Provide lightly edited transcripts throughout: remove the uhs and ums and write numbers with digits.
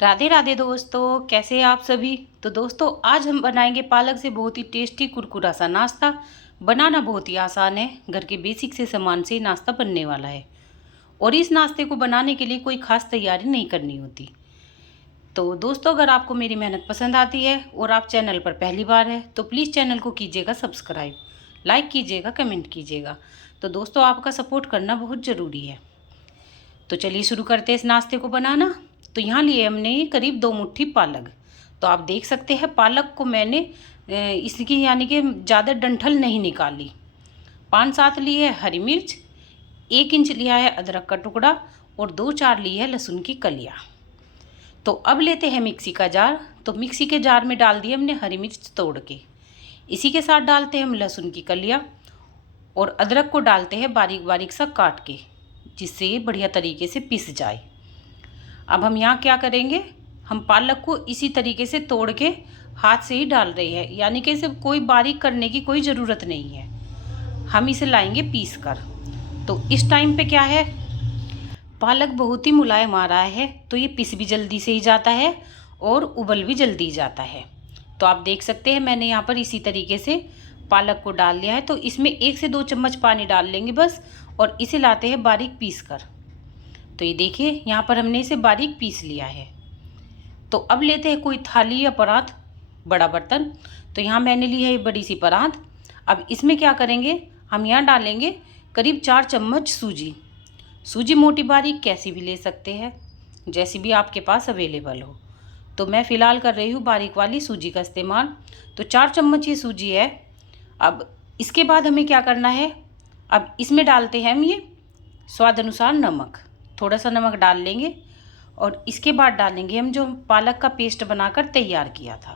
राधे राधे दोस्तों, कैसे हैं आप सभी। तो दोस्तों, आज हम बनाएंगे पालक से बहुत ही टेस्टी कुरकुरा सा नाश्ता। बनाना बहुत ही आसान है। घर के बेसिक से सामान से नाश्ता बनने वाला है और इस नाश्ते को बनाने के लिए कोई खास तैयारी नहीं करनी होती। तो दोस्तों, अगर आपको मेरी मेहनत पसंद आती है और आप चैनल पर पहली बार है तो प्लीज़ चैनल को कीजिएगा सब्सक्राइब, लाइक कीजिएगा, कमेंट कीजिएगा। तो दोस्तों, आपका सपोर्ट करना बहुत ज़रूरी है। तो चलिए शुरू करते हैं इस नाश्ते को बनाना। तो यहाँ लिए हमने करीब 2 मुट्ठी पालक। तो आप देख सकते हैं पालक को मैंने इसकी यानी कि ज़्यादा डंठल नहीं निकाली। 5-7 ली है हरी मिर्च, 1 इंच लिया है अदरक का टुकड़ा और 2-4 ली है लहसुन की कलियाँ। तो अब लेते हैं मिक्सी का जार। तो मिक्सी के जार में डाल दिए हमने हरी मिर्च तोड़ के, इसी के साथ डालते हैं हम लहसुन की कलियाँ और अदरक को डालते हैं बारीक बारीक सा काट के, जिससे ये बढ़िया तरीके से पिस जाए। अब हम यहाँ क्या करेंगे, हम पालक को इसी तरीके से तोड़ के हाथ से ही डाल रहे हैं, यानी कि इसे कोई बारीक करने की कोई ज़रूरत नहीं है। हम इसे लाएंगे पीस कर। तो इस टाइम पे क्या है, पालक बहुत ही मुलायम आ रहा है तो ये पिस भी जल्दी से ही जाता है और उबल भी जल्दी जाता है। तो आप देख सकते हैं मैंने यहाँ पर इसी तरीके से पालक को डाल लिया है। तो इसमें 1 से 2 चम्मच पानी डाल लेंगे बस, और इसे लाते हैं बारीक पीस कर। तो ये देखिए यहाँ पर हमने इसे बारीक पीस लिया है। तो अब लेते हैं कोई थाली या परात, बड़ा बर्तन। तो यहाँ मैंने ली है ये बड़ी सी परात। अब इसमें क्या करेंगे, हम यहाँ डालेंगे करीब 4 चम्मच सूजी। सूजी मोटी बारीक कैसी भी ले सकते हैं, जैसी भी आपके पास अवेलेबल हो। तो मैं फ़िलहाल कर रही हूँ बारीक वाली सूजी का इस्तेमाल। तो 4 चम्मच ये सूजी है। अब इसके बाद हमें क्या करना है, अब इसमें डालते हैं हम ये स्वाद अनुसार नमक। थोड़ा सा नमक डाल लेंगे और इसके बाद डालेंगे हम जो पालक का पेस्ट बनाकर तैयार किया था।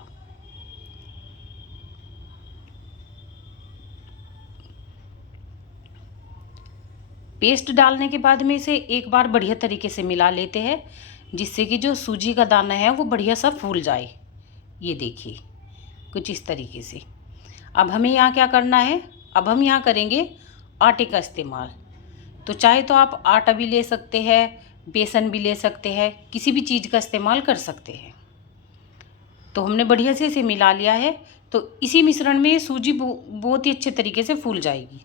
पेस्ट डालने के बाद में इसे एक बार बढ़िया तरीके से मिला लेते हैं, जिससे कि जो सूजी का दाना है वो बढ़िया सा फूल जाए। ये देखिए कुछ इस तरीके से। अब हमें यहाँ क्या करना है, अब हम यहाँ करेंगे आटे का इस्तेमाल। तो चाहे तो आप आटा भी ले सकते हैं, बेसन भी ले सकते हैं, किसी भी चीज़ का इस्तेमाल कर सकते हैं। तो हमने बढ़िया से इसे मिला लिया है। तो इसी मिश्रण में सूजी बहुत ही अच्छे तरीके से फूल जाएगी।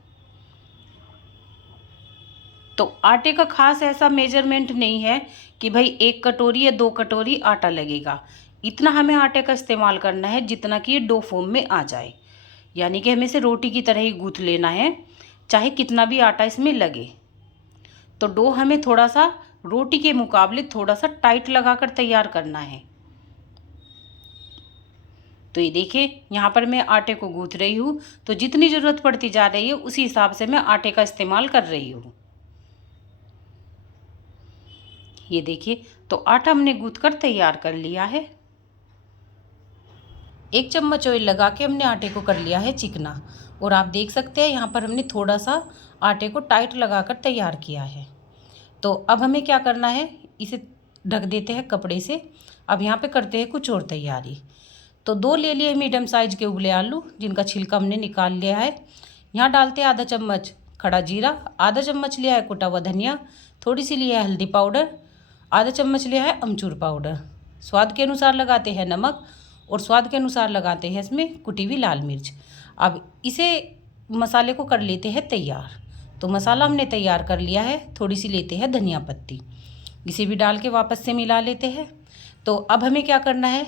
तो आटे का खास ऐसा मेजरमेंट नहीं है कि भाई 1 कटोरी या 2 कटोरी आटा लगेगा। इतना हमें आटे का इस्तेमाल करना है जितना कि ये डो फॉर्म में आ जाए, यानी कि हमें इसे रोटी की तरह ही गूँथ लेना है, चाहे कितना भी आटा इसमें लगे। तो डो हमें थोड़ा सा रोटी के मुकाबले थोड़ा सा टाइट लगाकर तैयार करना है। तो ये देखिए यहाँ पर मैं आटे को गूँथ रही हूँ। तो जितनी ज़रूरत पड़ती जा रही है उसी हिसाब से मैं आटे का इस्तेमाल कर रही हूँ। ये देखिए तो आटा हमने गूँथ कर तैयार कर लिया है। 1 चम्मच ऑयल लगा के हमने आटे को कर लिया है चिकना। और आप देख सकते हैं यहाँ पर हमने थोड़ा सा आटे को टाइट लगाकर तैयार किया है। तो अब हमें क्या करना है, इसे ढक देते हैं कपड़े से। अब यहाँ पे करते हैं कुछ और तैयारी। तो 2 ले लिए मीडियम साइज़ के उबले आलू, जिनका छिलका हमने निकाल लिया है। यहाँ डालते हैं आधा चम्मच खड़ा जीरा, आधा चम्मच लिया है कुटा हुआ धनिया, थोड़ी सी लिया है हल्दी पाउडर, आधा चम्मच लिया है अमचूर पाउडर। स्वाद के अनुसार लगाते हैं नमक और स्वाद के अनुसार लगाते हैं इसमें कुटी हुई लाल मिर्च। अब इसे मसाले को कर लेते हैं तैयार। तो मसाला हमने तैयार कर लिया है। थोड़ी सी लेते हैं धनिया पत्ती, इसे भी डाल के वापस से मिला लेते हैं। तो अब हमें क्या करना है,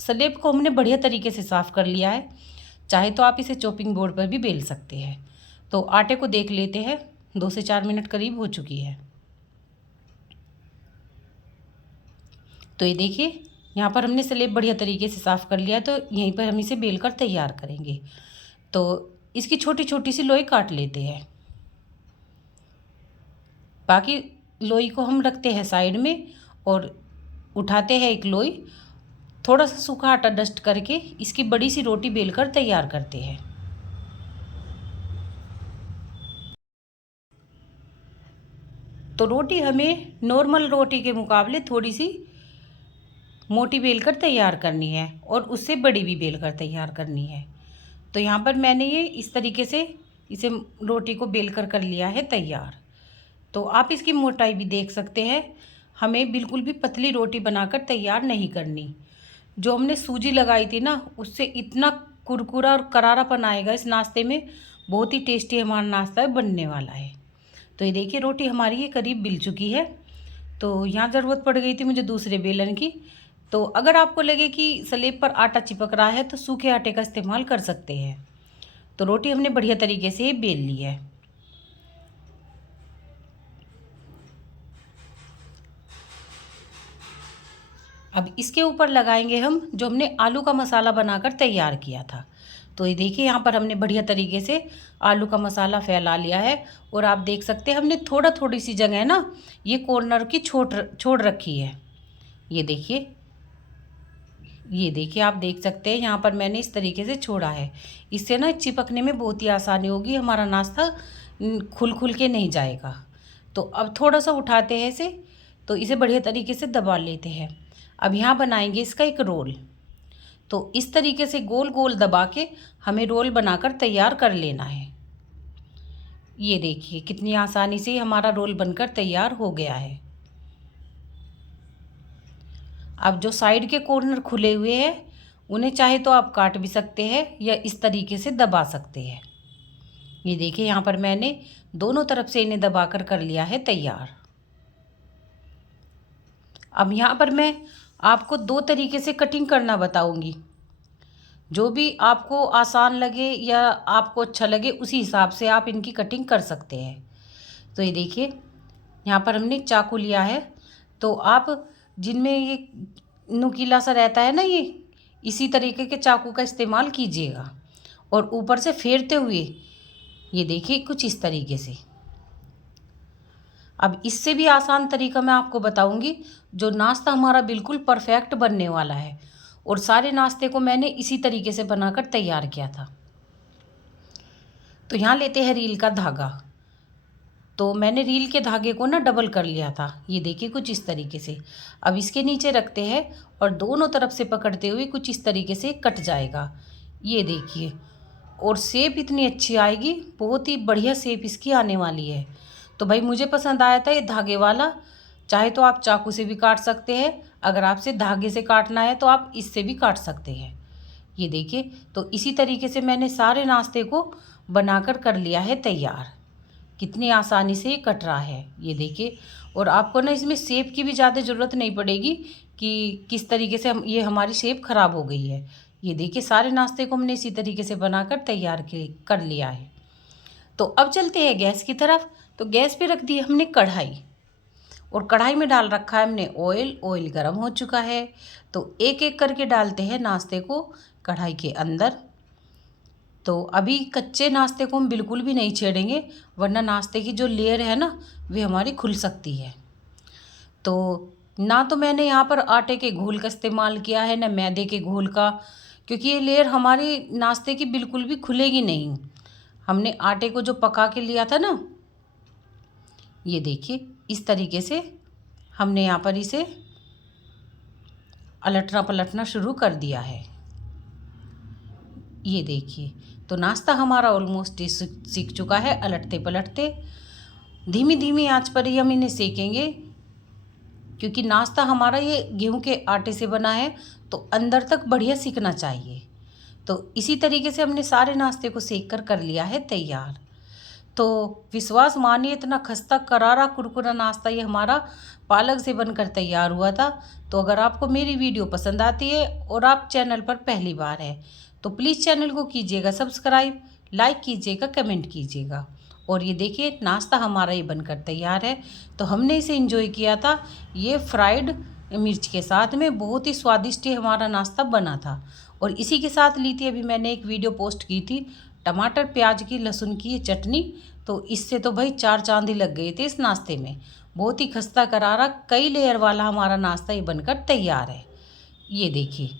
सलेब को हमने बढ़िया तरीके से साफ़ कर लिया है। चाहे तो आप इसे चॉपिंग बोर्ड पर भी बेल सकते हैं। तो आटे को देख लेते हैं, 2 से 4 मिनट करीब हो चुकी है। तो ये देखिए यहाँ पर हमने सलेब बढ़िया तरीके से साफ़ कर लिया है। तो यहीं पर हम इसे बेल कर तैयार करेंगे। तो इसकी छोटी छोटी सी लोई काट लेते हैं। बाकी लोई को हम रखते हैं साइड में और उठाते हैं एक लोई, थोड़ा सा सूखा आटा डस्ट करके इसकी बड़ी सी रोटी बेलकर तैयार करते हैं। तो रोटी हमें नॉर्मल रोटी के मुकाबले थोड़ी सी मोटी बेलकर तैयार करनी है और उससे बड़ी भी बेलकर तैयार करनी है। तो यहाँ पर मैंने ये इस तरीके से इसे रोटी को बेलकर कर लिया है तैयार। तो आप इसकी मोटाई भी देख सकते हैं। हमें बिल्कुल भी पतली रोटी बनाकर तैयार नहीं करनी। जो हमने सूजी लगाई थी ना, उससे इतना कुरकुरा और करारापन आएगा इस नाश्ते में, बहुत ही टेस्टी हमारा नाश्ता बनने वाला है। तो ये देखिए रोटी हमारी ये करीब बिल चुकी है। तो यहाँ ज़रूरत पड़ गई थी मुझे दूसरे बेलन की। तो अगर आपको लगे कि स्लेब पर आटा चिपक रहा है तो सूखे आटे का इस्तेमाल कर सकते हैं। तो रोटी हमने बढ़िया तरीके से बेल ली है। अब इसके ऊपर लगाएंगे हम जो हमने आलू का मसाला बनाकर तैयार किया था। तो ये देखिए यहाँ पर हमने बढ़िया तरीके से आलू का मसाला फैला लिया है। और आप देख सकते हैं हमने थोड़ी सी जगह ना ये कॉर्नर की छोड़ रखी है। ये देखिए आप देख सकते हैं यहाँ पर मैंने इस तरीके से छोड़ा है। इससे ना चिपकने में बहुत ही आसानी होगी, हमारा नाश्ता खुल के नहीं जाएगा। तो अब थोड़ा सा उठाते हैं इसे, तो इसे बढ़िया तरीके से दबा लेते हैं। अब यहाँ बनाएंगे इसका एक रोल। तो इस तरीके से गोल गोल दबा के हमें रोल बनाकर तैयार कर लेना है। ये देखिए कितनी आसानी से हमारा रोल बनकर तैयार हो गया है। अब जो साइड के कॉर्नर खुले हुए हैं उन्हें चाहे तो आप काट भी सकते हैं या इस तरीके से दबा सकते हैं। ये देखिए यहाँ पर मैंने दोनों तरफ से इन्हें दबाकर कर लिया है तैयार। अब यहाँ पर मैं आपको दो तरीके से कटिंग करना बताऊंगी। जो भी आपको आसान लगे या आपको अच्छा लगे उसी हिसाब से आप इनकी कटिंग कर सकते हैं। तो ये देखिए यहाँ पर हमने चाकू लिया है। तो आप जिनमें ये नुकीला सा रहता है ना, ये इसी तरीके के चाकू का इस्तेमाल कीजिएगा और ऊपर से फेरते हुए ये देखिए कुछ इस तरीके से। अब इससे भी आसान तरीका मैं आपको बताऊंगी जो नाश्ता हमारा बिल्कुल परफेक्ट बनने वाला है। और सारे नाश्ते को मैंने इसी तरीके से बनाकर तैयार किया था। तो यहाँ लेते हैं रील का धागा। तो मैंने रील के धागे को ना डबल कर लिया था, ये देखिए कुछ इस तरीके से। अब इसके नीचे रखते हैं और दोनों तरफ से पकड़ते हुए कुछ इस तरीके से कट जाएगा। ये देखिए, और शेप इतनी अच्छी आएगी, बहुत ही बढ़िया शेप इसकी आने वाली है। तो भाई मुझे पसंद आया था ये धागे वाला। चाहे तो आप चाकू से भी काट सकते हैं, अगर आपसे धागे से काटना है तो आप इससे भी काट सकते हैं। ये देखिए, तो इसी तरीके से मैंने सारे नाश्ते को बनाकर कर लिया है तैयार। कितनी आसानी से ये कट रहा है, ये देखिए। और आपको ना इसमें शेप की भी ज़्यादा ज़रूरत नहीं पड़ेगी कि किस तरीके से ये हमारी शेप ख़राब हो गई है। ये देखिए सारे नाश्ते को हमने इसी तरीके से बनाकर तैयार कर लिया है। तो अब चलते हैं गैस की तरफ। तो गैस पे रख दी हमने कढ़ाई और कढ़ाई में डाल रखा है हमने ऑयल। ऑयल गर्म हो चुका है। तो एक एक करके डालते हैं नाश्ते को कढ़ाई के अंदर। तो अभी कच्चे नाश्ते को हम बिल्कुल भी नहीं छेड़ेंगे, वरना नाश्ते की जो लेयर है ना वे हमारी खुल सकती है। तो ना तो मैंने यहाँ पर आटे के घोल का इस्तेमाल किया है, ना मैदे के घोल का, क्योंकि ये लेयर हमारी नाश्ते की बिल्कुल भी खुलेगी नहीं। हमने आटे को जो पका के लिया था ना, ये देखिए इस तरीके से हमने यहाँ पर इसे अलटना पलटना शुरू कर दिया है। ये देखिए, तो नाश्ता हमारा ऑलमोस्ट सीख चुका है। अलटते पलटते धीमी धीमी आंच पर ही हम इन्हें सेकेंगे, क्योंकि नाश्ता हमारा ये गेहूं के आटे से बना है तो अंदर तक बढ़िया सीखना चाहिए। तो इसी तरीके से हमने सारे नाश्ते को सेक कर लिया है तैयार। तो विश्वास मानिए इतना खस्ता करारा कुरकुरा नाश्ता ये हमारा पालक से बनकर तैयार हुआ था। तो अगर आपको मेरी वीडियो पसंद आती है और आप चैनल पर पहली बार है तो प्लीज़ चैनल को कीजिएगा सब्सक्राइब, लाइक कीजिएगा, कमेंट कीजिएगा। और ये देखिए नाश्ता हमारा ये बनकर तैयार है। तो हमने इसे एंजॉय किया था ये फ्राइड मिर्च के साथ में, बहुत ही स्वादिष्ट हमारा नाश्ता बना था। और इसी के साथ ली थी अभी मैंने एक वीडियो पोस्ट की थी टमाटर प्याज की लहसुन की चटनी। तो इससे तो भाई चार चांद ही लग गए थे इस नाश्ते में। बहुत ही खस्ता करारा कई लेयर वाला हमारा नाश्ता ये बनकर तैयार है। ये देखिए,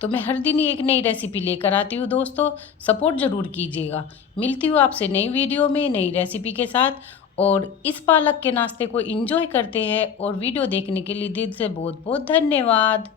तो मैं हर दिन ही एक नई रेसिपी लेकर आती हूँ दोस्तों, सपोर्ट ज़रूर कीजिएगा। मिलती हूँ आपसे नई वीडियो में नई रेसिपी के साथ। और इस पालक के नाश्ते को एंजॉय करते हैं। और वीडियो देखने के लिए दिल से बहुत बहुत धन्यवाद।